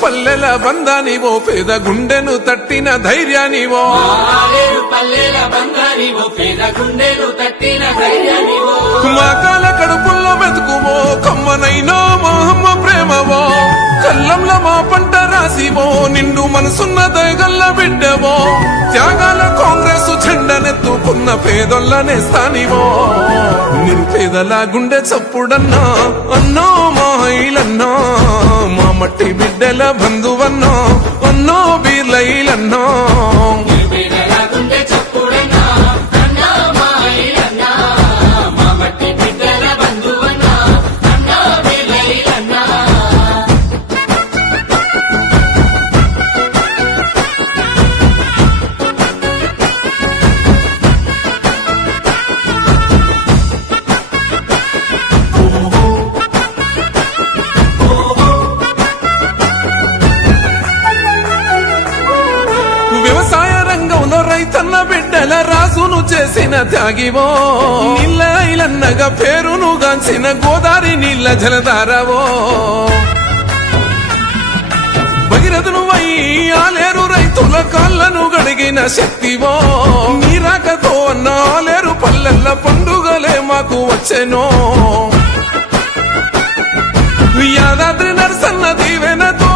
పల్లెల బంధానివో పేద గుండెను తట్టిన ధైర్యానివో మా కాల కడుపుల్లో మెతుకువో కమ్మనైనా మా అమ్మ ప్రేమవో కల్లంలో మా పంట రాసివో నిండు మనసున్న దయగల్ల బిడ్డవో త్యాగాల కాంగ్రెస్ జెండనెత్తుకున్న పేదొల్లనే స్థానివో నిరుపేదల గుండె చప్పుడన్నా అన్నో మాయిలన్నా మా మట్టి బిడ్డల బంధువన్నో అన్నో బీర్లైలన్నో వ్యవసాయ రంగంలో రైతన్న బిడ్డల రాజును చేసిన త్యాగివో నీళ్ళైలన్నగా పేరును గాంచిన గోదావరి నీళ్ళ జలధారవో భగీరథును ఆలేరు రైతుల కాళ్లను గడిగిన శక్తివో నీరాకతో అన్న ఆలేరు పల్లెల్ల పండుగలే మాకు వచ్చెనో యాదాద్రి నరసన్న దీవెనతో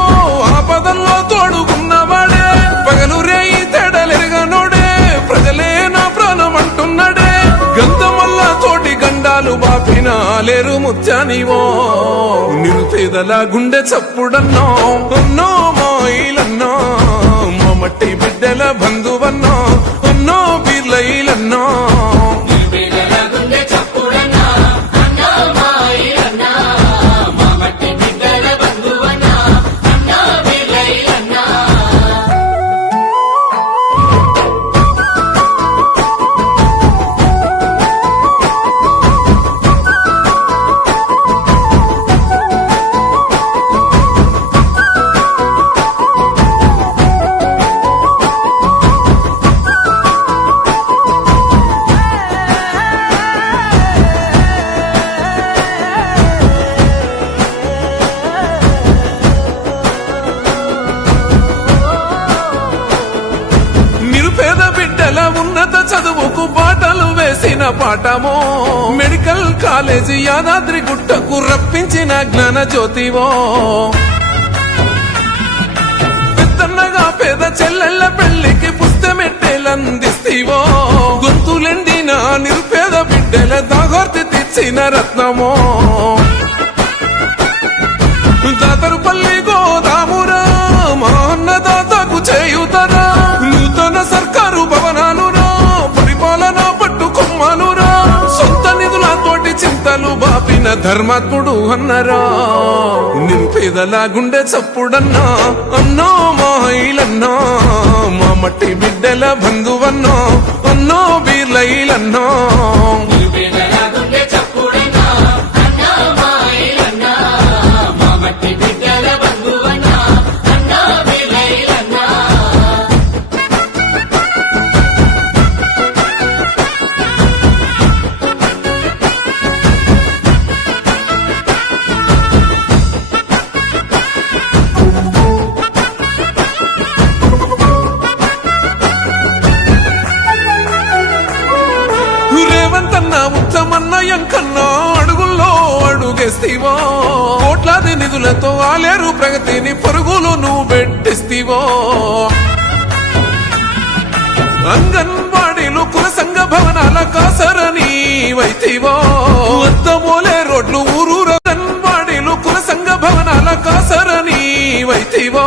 ఆపదల్లో తోడుకున్నవాడే పగలు రేయి తేడలెరగనోడే ప్రజలే నా ప్రాణం అంటున్నాడే గంధమల్ల తోటి గండాలు బాపిన ఆలేరు ముత్యానివో నిరుపేదల గుండె చప్పుడన్నో అన్నో మాయిలన్నో మా మట్టి బిడ్డల బంధువన్నో అన్నో బీర్లైలన్నో ఉన్నత చదువుకు బాటలు వేసిన పాఠమో మెడికల్ కాలేజీ యాదాద్రి గుట్టకు రప్పించిన జ్ఞాన జ్యోతివో పెద్దన్నగా పేద చెల్లెళ్ల పెళ్లికి పుస్తమెట్టేలందిస్తీవో గొంతులెండిన నిరుపేద బిడ్డల దాగోర్తి తీర్చిన రత్నమో దాతరుపల్లి గోదామురా మా అన్నదాతకు చేయుతరా నూతన సర్కారు భవనానురా పరిపాలన పట్టుకొమ్మనురా సొంత నిధులతోటి చింతలు బాపిన ధర్మాత్ముడు అన్నరా నిరుపేదల గుండె చప్పుడన్నా అన్నో మాయిలన్నా మా మట్టి బిడ్డల బంధువన్నో అన్నో బీర్లైలన్నో రేవంతన్న ఉత్తమన్న ఎంకన్నా అడుగుల్లో అడుగేస్తీవో కోట్లాది నిధులతో ఆలేరు ప్రగతిని పరుగులు నువ్వు పెట్టిస్తీవో అంగన్వాడీలు కుల సంఘ భవనాల కాసరని వైతీవో అద్దమోలే రోడ్లు ఊరూర అంగన్వాడీలు కుల సంఘ భవనాల కాసరని వైతీవో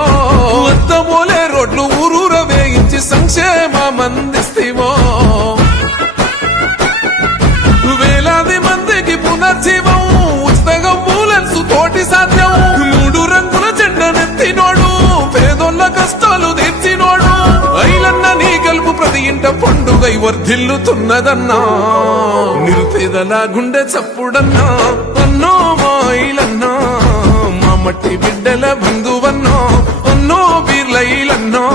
అద్దమోలే రోడ్లు ఊరూర వేయించి సంక్షేమం అందిస్తీవో వేలాది మందికి పునర్జీవం ఉచితంగా మూలన్సు తోటి సాధ్యం మూడు రంగుల జెండనెత్తినోడు పేదోళ్ళ కష్టాలు తీర్చినోడు ఐలన్న నీ గెలుపు ప్రతి ఇంట పండుగై వర్ధిల్లుతున్నదన్నా నిరుపేదల గుండె చప్పుడన్నా అన్నో మాయిలన్నా మా మట్టి బిడ్డల బంధువన్నో అన్నో బీర్లైలన్నో